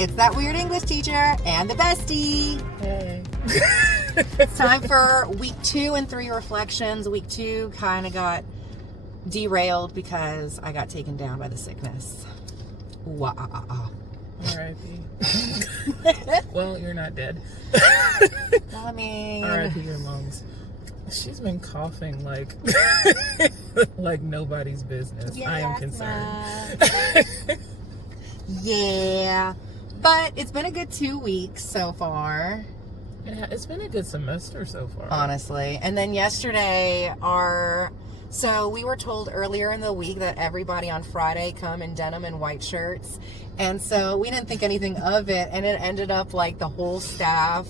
it's that weird English teacher and the bestie. Hey. It's time for week 2 and 3 reflections. Week 2 kind of got derailed because I got taken down by the sickness. R.I.P. Well, you're not dead. Well, I mean, R.I.P. your lungs. She's been coughing like like nobody's business. yeah, I am concerned. Yeah, but it's been a good 2 weeks so far. Yeah, it's been a good semester so far. Honestly. And then yesterday, so we were told earlier in the week that everybody on Friday come in denim and white shirts. And so we didn't think anything of it. And it ended up like the whole staff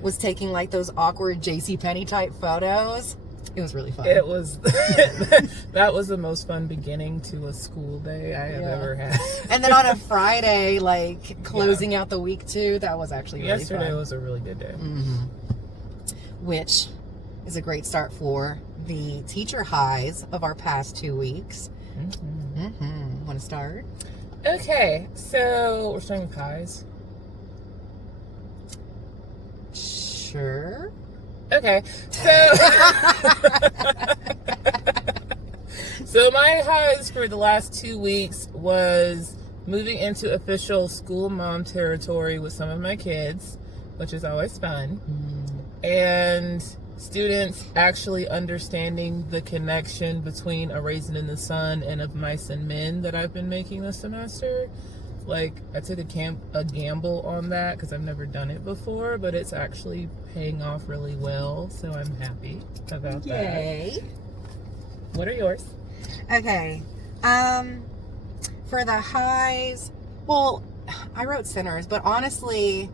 was taking like those awkward JCPenney type photos. It was really fun. It was, that was the most fun beginning to a school day I have ever had. And then on a Friday, like closing out the week too, that was actually really Yesterday fun. was a really good day. Mm-hmm. Which is a great start for the teacher highs of our past 2 weeks. Want to start? Okay, so we're starting with highs. Sure. Okay, so so my highs for the last 2 weeks was moving into official school mom territory with some of my kids, which is always fun, and students actually understanding the connection between A Raisin in the Sun and Of Mice and Men that I've been making this semester. Like, I took a gamble on that because I've never done it before, but it's actually paying off really well, so I'm happy about Yay. that. What are yours? Okay. For the highs, well, I wrote Sinners, but honestly,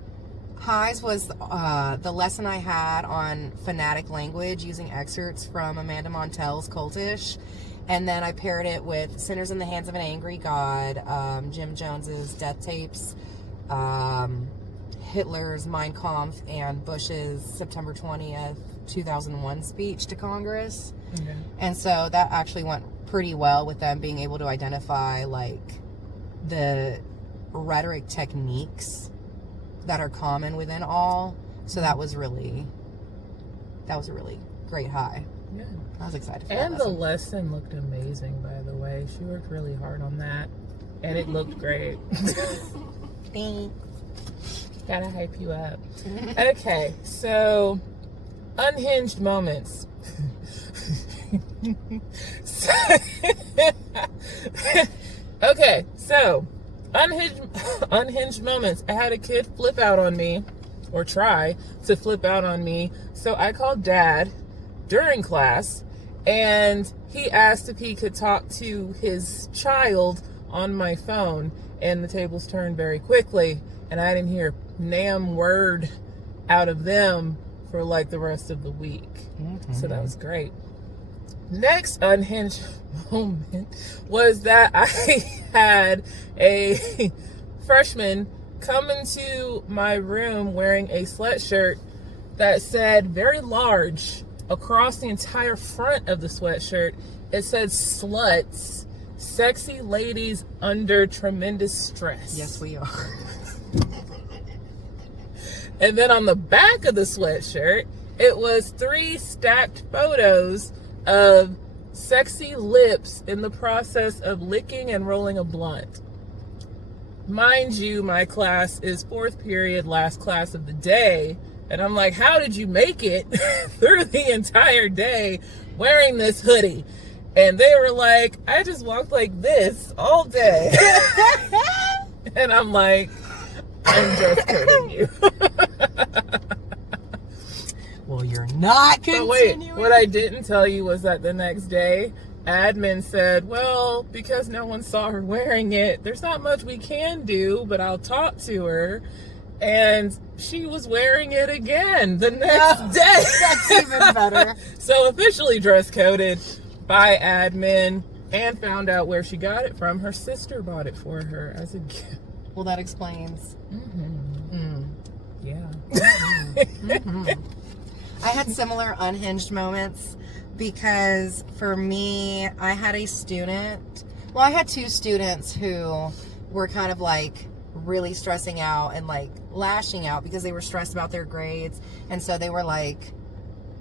highs was the lesson I had on phonetic language using excerpts from Amanda Montell's Cultish. And then I paired it with Sinners in the Hands of an Angry God, Jim Jones's Death Tapes, Hitler's Mein Kampf, and Bush's September 20th, 2001 speech to Congress. Okay. And so that actually went pretty well with them being able to identify like the rhetoric techniques that are common within all. So that was a really great high. Yeah. I was excited for And that the lesson. lesson looked amazing, by the way. She worked really hard on that, and it looked great. Thanks. Gotta hype you up. Okay, so unhinged moments. Okay, so unhinged moments. I had a kid flip out on me, or try to flip out on me. So I called Dad during class, and he asked if he could talk to his child on my phone, and the tables turned very quickly, and I didn't hear damn word out of them for like the rest of the week. So that was great. Next unhinged moment was that I had a freshman come into my room wearing a sweatshirt that said very large across the entire front of the sweatshirt. It said sluts, sexy ladies under tremendous stress. Yes, we are. And then on the back of the sweatshirt, it was 3 stacked photos of sexy lips in the process of licking and rolling a blunt. Mind you, my class is 4th period, last class of the day. And I'm like, how did you make it through the entire day wearing this hoodie? And they were like, I just walked like this all day. And I'm like, I'm just kidding you. Well, you're not continuing. But wait, what I didn't tell you was that the next day, admin said, well, because no one saw her wearing it, there's not much we can do, but I'll talk to her. And she was wearing it again the next day. That's even better. So officially dress coded by admin, and found out where she got it from. Her sister bought it for her as a gift. Well, that explains. Yeah. I had similar unhinged moments because for me, I had 2 students who were kind of like really stressing out and like lashing out because they were stressed about their grades. And so they were like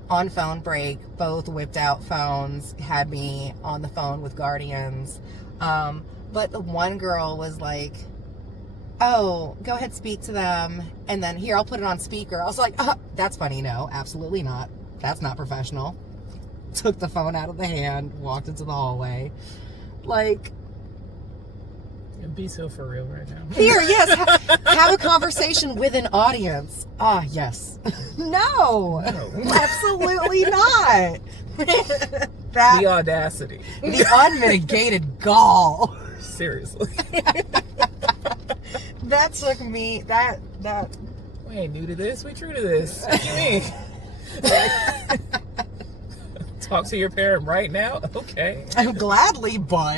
on phone break, both whipped out phones, had me on the phone with guardians. But the one girl was like, oh, go ahead, speak to them. And then here, I'll put it on speaker. I was like, that's funny. No, absolutely not. That's not professional. Took the phone out of the hand, walked into the hallway. Like, be so for real right now. here, yes, have a conversation with an audience. Yes. No, absolutely not. The audacity. The unmitigated gall. Seriously. That took me, that. We ain't new to this. We true to this. What do you mean? Talk to your parent right now? Okay. I'm gladly, but.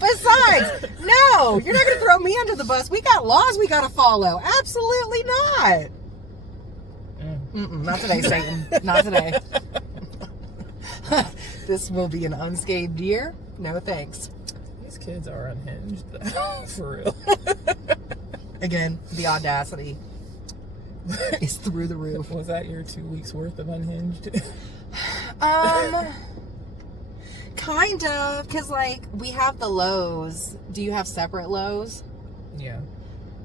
Besides, no, you're not going to throw me under the bus. We got laws we got to follow. Absolutely not. Not today, Satan. Not today. This will be an unscathed year. No thanks. These kids are unhinged. For real. Again, the audacity is through the roof. Was that your 2 weeks worth of unhinged? Kind of, because like we have the lows. Do you have separate lows? Yeah.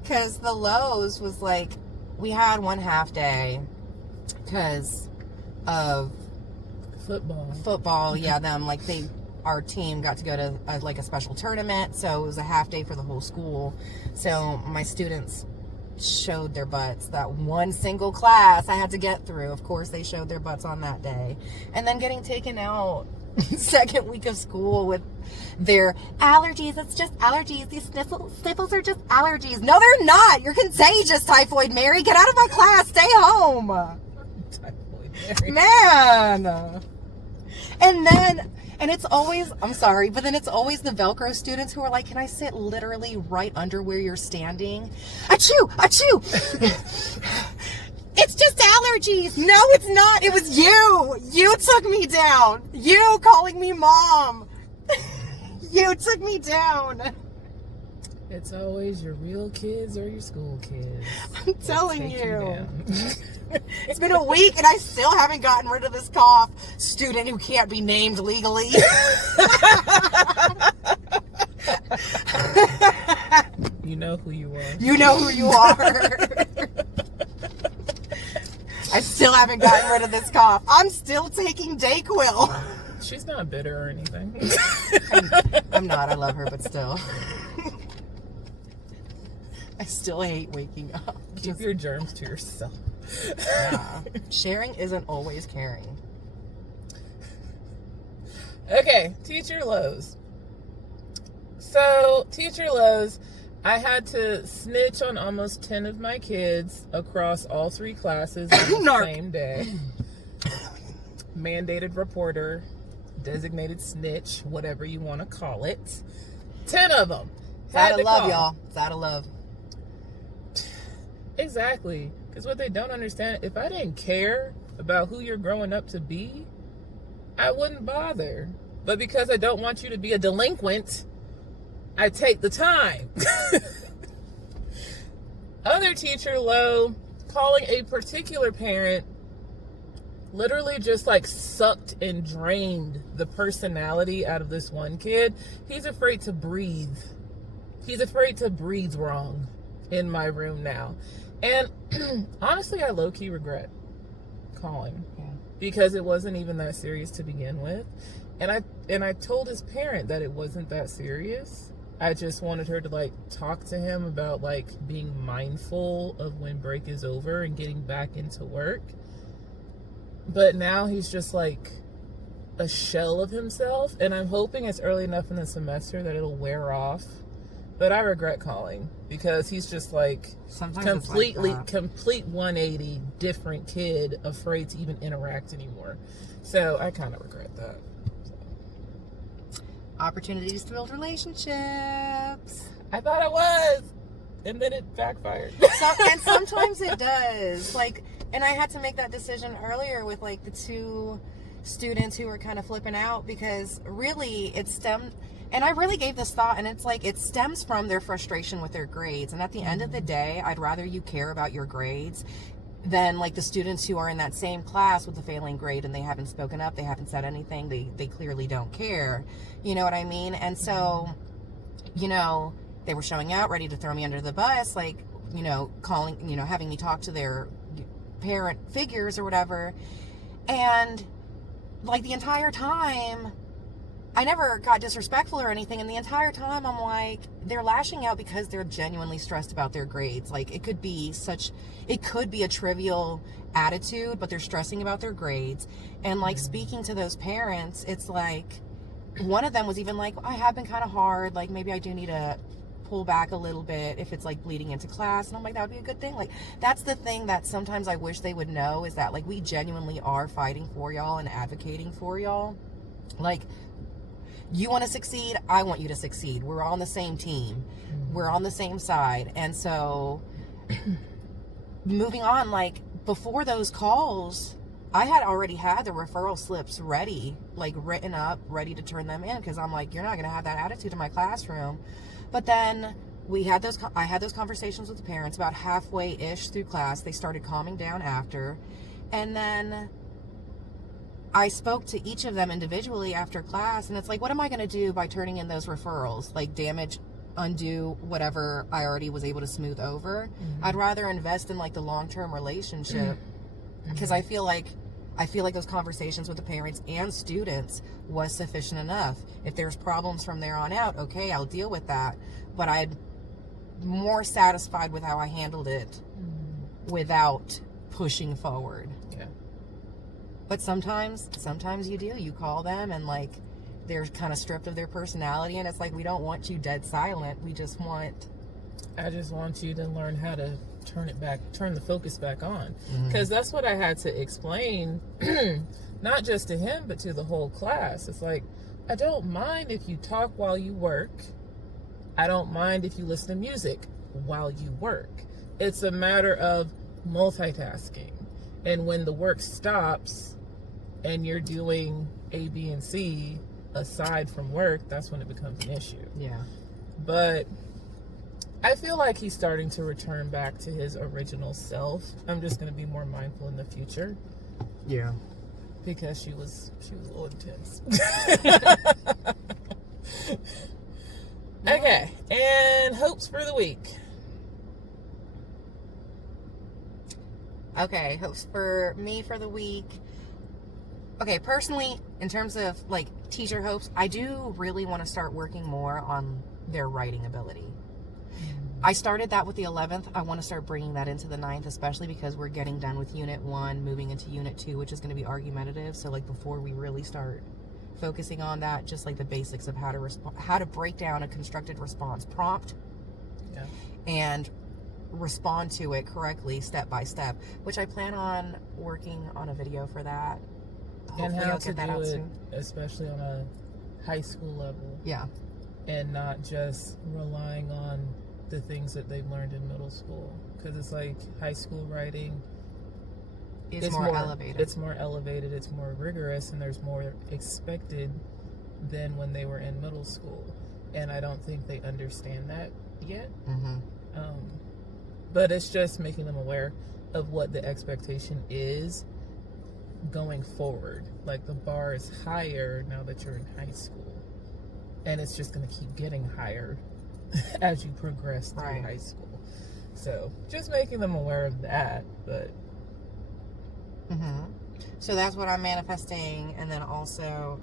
Because the lows was like we had one half day because of football. Yeah, them like our team got to go to like a special tournament, so it was a half day for the whole school. So my students showed their butts. That one single class I had to get through, of course they showed their butts on that day. And then getting taken out second week of school with their allergies. It's just allergies. These sniffles are just allergies. No, they're not. You're contagious, Typhoid Mary. Get out of my class. Stay home. Typhoid Mary. Man. And it's always, I'm sorry, but then it's always the Velcro students who are like, can I sit literally right under where you're standing? Achoo! Achoo! It's just allergies. No, it's not. It was you. You took me down. You calling me mom. You took me down. It's always your real kids or your school kids. I'm telling you. It's been a week and I still haven't gotten rid of this cough. Student who can't be named legally. You know who you are. You know who you are. I still haven't gotten rid of this cough. I'm still taking Dayquil. She's not bitter or anything. I'm not. I love her, but still. I still hate waking up. Keep your germs to yourself. Yeah. Sharing isn't always caring. Okay, teacher lows. So, teacher lows, I had to snitch on almost 10 of my kids across all 3 classes on the same day. Mandated reporter, designated snitch, whatever you want to call it. 10 of them. It's out of love, y'all. It's out of love. Exactly. Because what they don't understand, if I didn't care about who you're growing up to be, I wouldn't bother. But because I don't want you to be a delinquent, I take the time. Other teacher low, calling a particular parent literally just like sucked and drained the personality out of this one kid. He's afraid to breathe. He's afraid to breathe wrong in my room now. And honestly, I low-key regret calling because it wasn't even that serious to begin with. And I told his parent that it wasn't that serious. I just wanted her to like talk to him about like being mindful of when break is over and getting back into work. But now he's just like a shell of himself, and I'm hoping it's early enough in the semester that it'll wear off. But I regret calling because he's just like Sometimes complete 180 different kid, afraid to even interact anymore. So I kind of regret that. Opportunities to build relationships. I thought it was, and then it backfired. And sometimes it does. Like, and I had to make that decision earlier with like the 2 students who are kind of flipping out, because really it stemmed, and I really gave this thought, and it's like it stems from their frustration with their grades. And at the end of the day, I'd rather you care about your grades than like the students who are in that same class with the failing grade and they haven't spoken up, they haven't said anything, they clearly don't care. You know what I mean? And so, you know, they were showing out, ready to throw me under the bus, like, you know, calling, you know, having me talk to their parent figures or whatever. And like the entire time, I never got disrespectful or anything, and the entire time I'm like, they're lashing out because they're genuinely stressed about their grades. Like, it could be a trivial attitude, but they're stressing about their grades. And like, speaking to those parents, it's like, one of them was even like, I have been kind of hard, like maybe I do need to pull back a little bit if it's like bleeding into class. And I'm like, that would be a good thing. Like, that's the thing that sometimes I wish they would know, is that like, we genuinely are fighting for y'all and advocating for y'all. Like, you want to succeed, I want you to succeed. We're on the same team. We're on the same side. And so moving on, like before those calls, I had already had the referral slips ready, like written up, ready to turn them in, because I'm like, you're not going to have that attitude in my classroom. But then I had those conversations with the parents about halfway-ish through class. They started calming down after. And then I spoke to each of them individually after class, and it's like, what am I going to do by turning in those referrals? Like, undo whatever I already was able to smooth over. I'd rather invest in like the long-term relationship, because I feel like those conversations with the parents and students was sufficient enough. If there's problems from there on out, okay, I'll deal with that. But I'm more satisfied with how I handled it without pushing forward. Yeah. But sometimes you call them and like they're kind of stripped of their personality, and it's like, we don't want you dead silent. I just want you to learn how to turn the focus back on. Because that's what I had to explain, not just to him, but to the whole class. It's like, I don't mind if you talk while you work. I don't mind if you listen to music while you work. It's a matter of multitasking. And when the work stops and you're doing A, B, and C aside from work, that's when it becomes an issue. Yeah. But I feel like he's starting to return back to his original self. I'm just going to be more mindful in the future. Yeah. Because she was a little intense. Okay. And hopes for the week. Okay, hopes for me for the week. Okay, personally, in terms of like teacher hopes, I do really want to start working more on their writing ability. I started that with the 11th. I want to start bringing that into the 9th, especially because we're getting done with Unit 1, moving into Unit 2, which is going to be argumentative. So like before we really start focusing on that, just like the basics of how to break down a constructed response prompt. Yeah. And respond to it correctly step by step, which I plan on working on a video for that. Hopefully and how I'll to get that do out it, soon. especially on a high school level. Yeah. And not just relying on the things that they've learned in middle school. Because it's like high school writing It's more elevated. It's more elevated, it's more rigorous, and there's more expected than when they were in middle school. And I don't think they understand that yet. But it's just making them aware of what the expectation is going forward. Like, the bar is higher now that you're in high school. And it's just going to keep getting higher as you progress through high school. So, just making them aware of that. But So that's what I'm manifesting. And then also,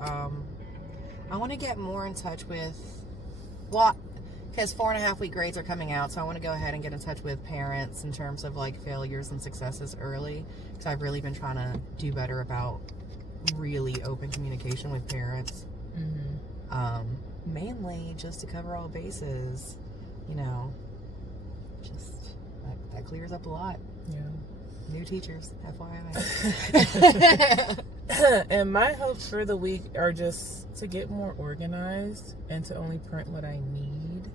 I want to get more in touch with, because 4.5 week grades are coming out, so I want to go ahead and get in touch with parents in terms of like failures and successes early, because I've really been trying to do better about really open communication with parents. Mainly just to cover all bases, just that clears up a lot. yeah. New teachers, FYI. And my hopes for the week are just to get more organized and to only print what I need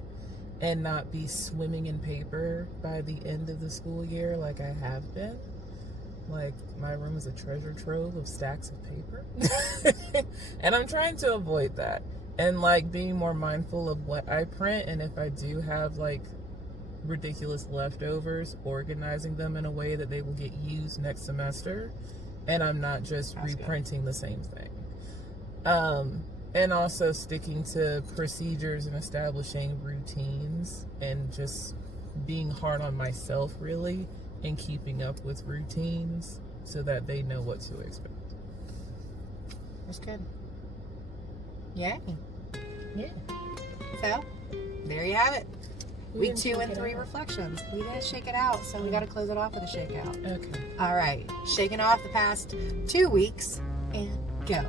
and not be swimming in paper by the end of the school year like I have been. Like, my room is a treasure trove of stacks of paper. And I'm trying to avoid that. And, like, being more mindful of what I print. And if I do have, like, ridiculous leftovers, organizing them in a way that they will get used next semester. And I'm not just reprinting the same thing. And also sticking to procedures and establishing routines. And just being hard on myself, really. And keeping up with routines so that they know what to expect. That's good. Yay. Yeah. So, there you have it. Week 2 and 3 reflections. We didn't shake it out, so we got to close it off with a shakeout. Okay. All right. Shaking off the past 2 weeks and go.